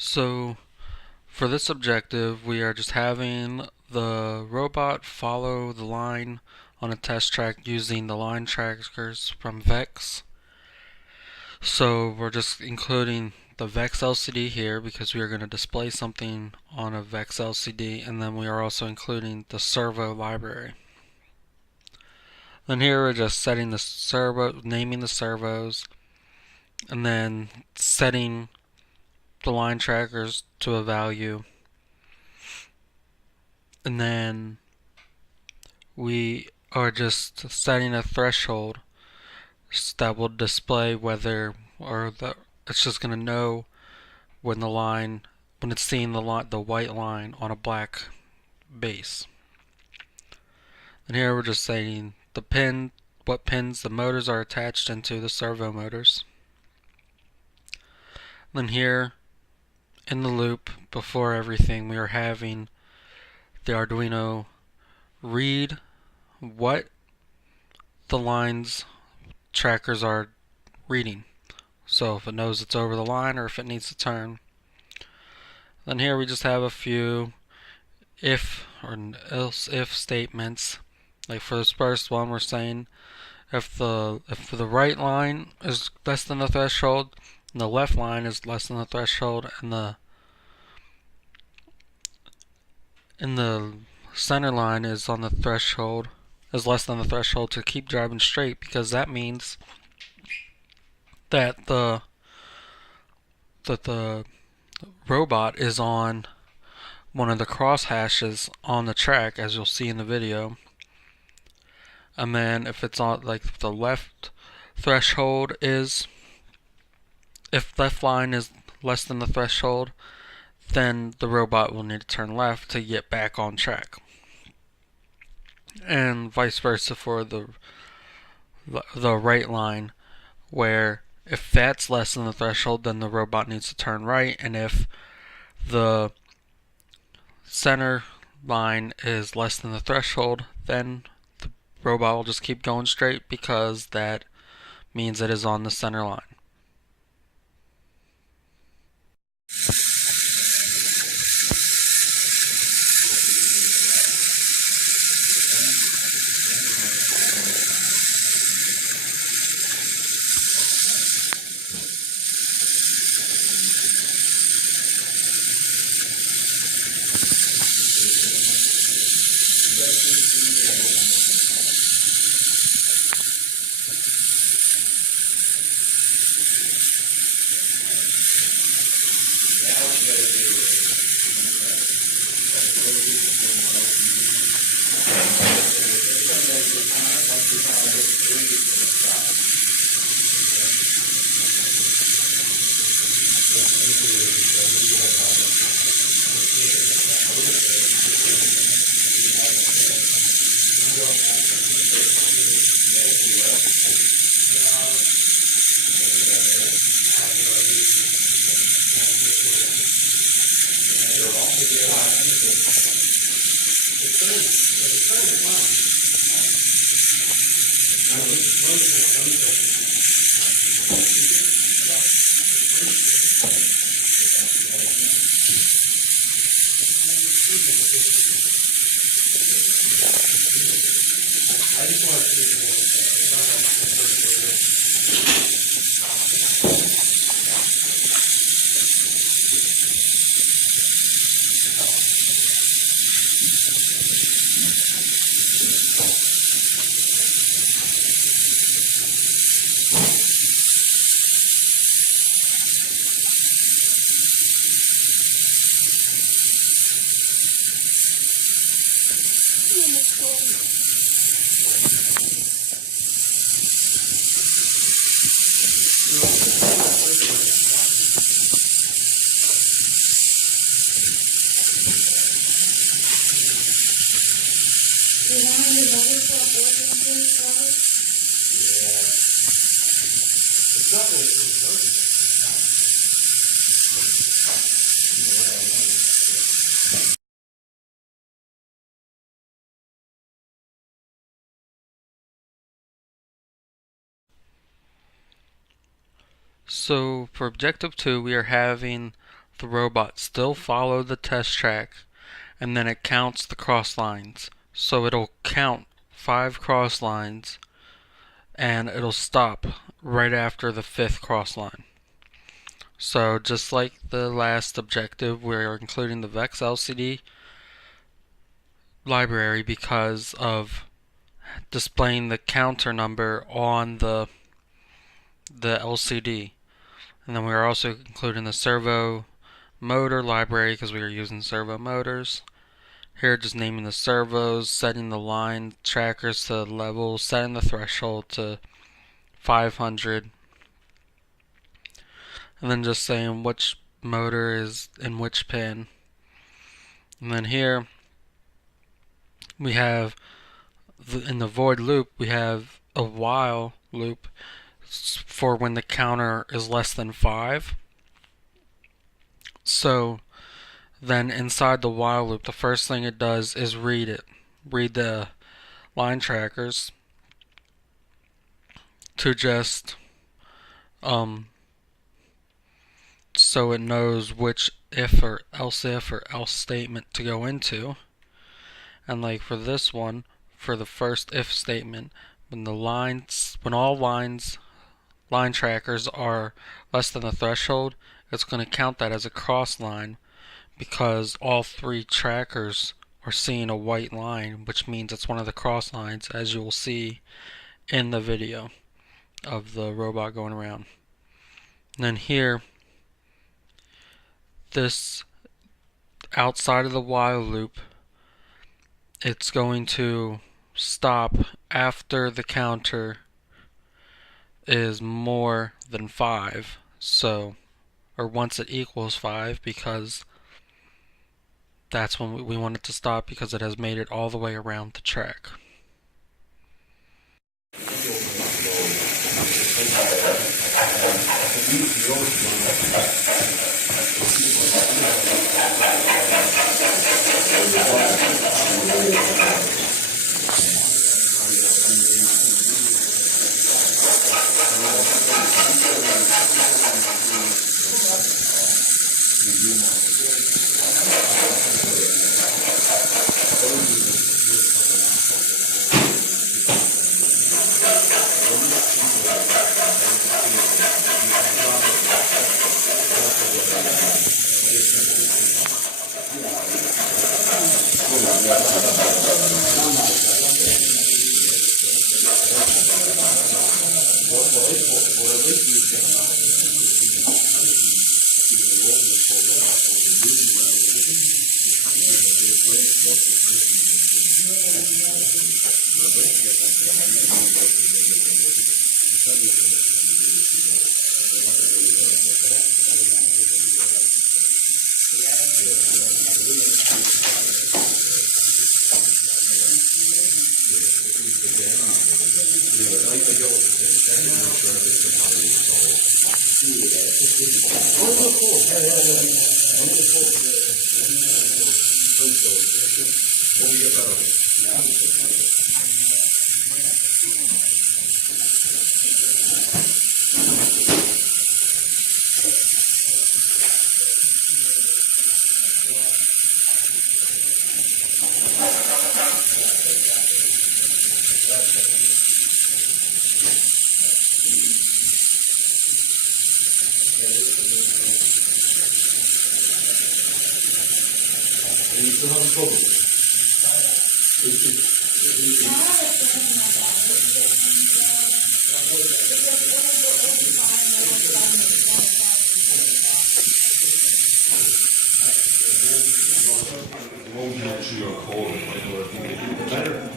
So for this objective, we are just having the robot follow the line on a test track using the line trackers from Vex. So we're just including the Vex LCD here because we are going to display something on a Vex LCD, and then we are also including the servo library. Then here we're just setting the servo, naming the servos, and then setting the line trackers to a value. And then we are just setting a threshold that will display whether, it's just going to know when when it's seeing the white line on a black base. And here we're just saying what pins the motors are attached into the servo motors. Then here in the loop, before everything, we are having the Arduino read what the lines trackers are reading. So if it knows it's over the line or if it needs to turn. Then here we just have a few if or else if statements. Like for this first one, we're saying if the right line is less than the threshold, and the left line is less than the threshold, and the center line is on the threshold, is less than the threshold, to keep driving straight, because that means that the robot is on one of the cross hashes on the track, as you'll see in the video. And then if it's on, like, the left threshold is, if left line is less than the threshold, then the robot will need to turn left to get back on track. And vice versa for the right line, where if that's less than the threshold, then the robot needs to turn right, and if the center line is less than the threshold, then the robot will just keep going straight, because that means it is on the center line. So for objective 2, we are having the robot still follow the test track, and then it counts the cross lines. So it'll count 5 cross lines, and it'll stop right after the 5th cross line. So just like the last objective, we're including the VEX LCD library because of displaying the counter number on the LCD. And then we're also including the servo motor library because we are using servo motors. Here just naming the servos, setting the line trackers to level, setting the threshold to 500, and then just saying which motor is in which pin. And then here we have in the void loop we have a while loop for when the counter is less than 5. So then inside the while loop, the first thing it does is read the line trackers to just so it knows which if or else statement to go into. And like for this one, for the first if statement, when all line trackers are less than the threshold, it's going to count that as a cross line because all 3 trackers are seeing a white line, which means it's one of the cross lines, as you will see in the video of the robot going around. And then here, this outside of the while loop, it's going to stop after the counter is more than 5, so, or once it equals 5, because that's when we want it to stop because it has made it all the way around the track. Better.